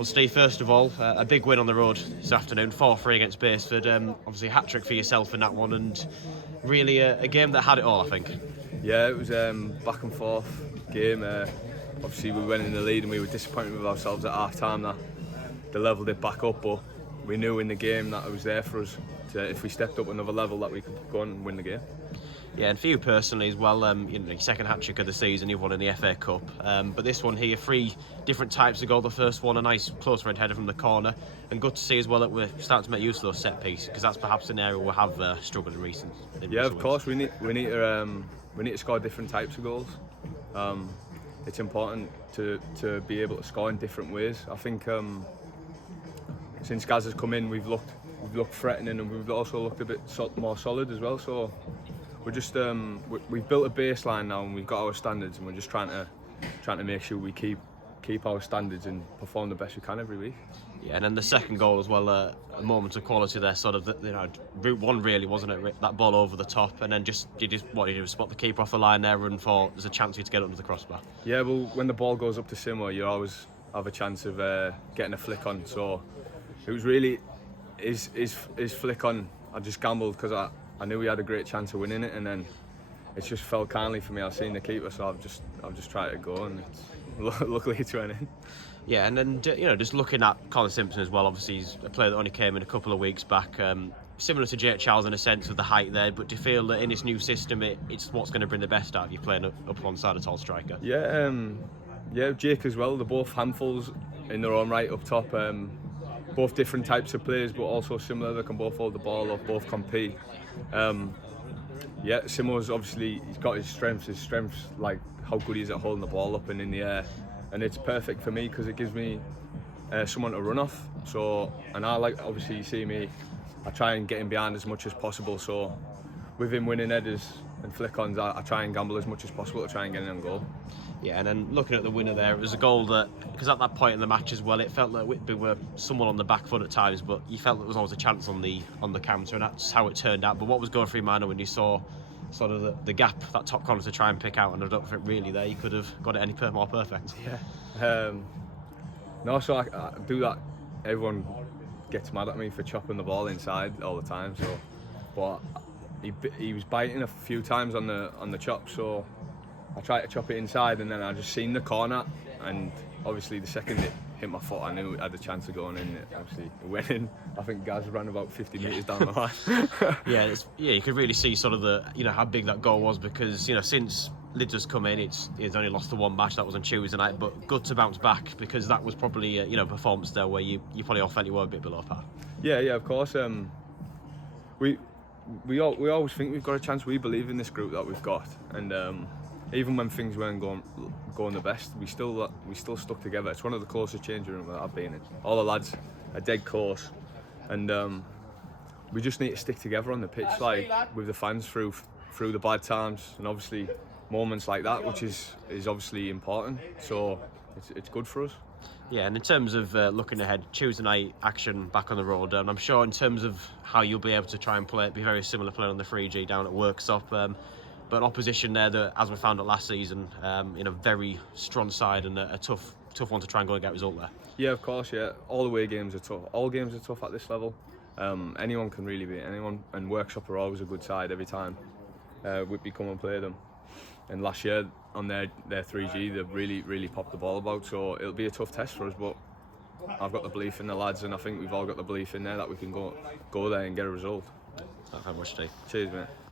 Well, Steve, first of all, a big win on the road this afternoon, 4-3 against Basford. Obviously, a hat-trick for yourself in that one, and really a game that had it all, I think. Yeah, it was back and forth game. Obviously, we went in the lead and we were disappointed with ourselves at half time that they levelled it back up, but we knew in the game that it was there for us to, if we stepped up another level, that we could go on and win the game. Yeah, and for you personally as well, your second hat-trick of the season, you've won in the FA Cup. But this one here, 3 different types of goal. The first one, a nice close red header from the corner. And good to see as well that we're starting to make use of those set pieces, because that's perhaps an area we have struggled in recent Yeah, of weeks. course, we need to score different types of goals. It's important to be able to score in different ways. I think since Gaz has come in, we've looked threatening, and we've also looked a bit more solid as well. So we're just we've built a baseline now, and we've got our standards, and we're just trying to make sure we keep our standards and perform the best we can every week. Yeah, and then the second goal as well, a moment of quality there, sort of, route one really, wasn't it? That ball over the top, and then you did spot the keeper off the line there, and thought there's a chance for you to get under the crossbar. Yeah, well, when the ball goes up to Simo, you always have a chance of getting a flick on. So it was really his flick on. I just gambled because I knew we had a great chance of winning it, and then it just fell kindly for me. I've seen the keeper, so I've just tried to go, and luckily it went in. Yeah, and then just looking at Colin Simpson as well. Obviously, he's a player that only came in a couple of weeks back. Similar to Jake Charles in a sense with the height there, but do you feel that in this new system it's what's going to bring the best out of you playing up alongside a tall striker? Yeah, Jake as well. They're both handfuls in their own right up top. Both different types of players, but also similar. They can both hold the ball up, both compete. Yeah, Simo's obviously, he's got his strengths. His strengths, like how good he is at holding the ball up and in the air, and it's perfect for me because it gives me someone to run off. So, and I like, obviously you see me, I try and get him behind as much as possible. So with him winning headers and flick-ons, I try and gamble as much as possible to try and get in on goal. Yeah, and then looking at the winner there, it was a goal that, because at that point in the match as well, it felt like Whitby were somewhat on the back foot at times, but you felt there was always a chance on the counter, and that's how it turned out. But what was going through your mind when you saw sort of the gap, that top corner to try and pick out, and I don't think really there you could have got it any more perfect? Yeah. No, so I do that. Everyone gets mad at me for chopping the ball inside all the time. So, but he was biting a few times on the chop, so I tried to chop it inside, and then I just seen the corner, and obviously the second it hit my foot, I knew it had a chance of going in. It obviously went in. I think Gaz ran about 50 metres down the line. Yeah, you could really see sort of how big that goal was, because since Lids has come in, it's only lost to one match. That was on Tuesday night, but good to bounce back, because that was probably a performance there where you probably all felt you were a bit below par. Yeah, of course. We always think we've got a chance. We believe in this group that we've got, and even when things weren't going the best, we still stuck together. It's one of the closest changing rooms that I've been in. All the lads are dead close, and we just need to stick together on the pitch, like with the fans through the bad times, and obviously moments like that, which is obviously important. So it's good for us. Yeah, and in terms of looking ahead, Tuesday night action back on the road, I'm sure in terms of how you'll be able to try and play it, be very similar playing on the 3G down at Worksop. But opposition there that, as we found out last season, in a very strong side and a tough one to try and go and get a result there. Yeah, of course, yeah. All away games are tough. All games are tough at this level. Anyone can really beat anyone, and Workshop are always a good side every time Whitby come and play them. And last year on their 3G, they really popped the ball about, so it'll be a tough test for us, but I've got the belief in the lads, and I think we've all got the belief in there that we can go there and get a result. Thanks very much, Steve. Cheers, mate.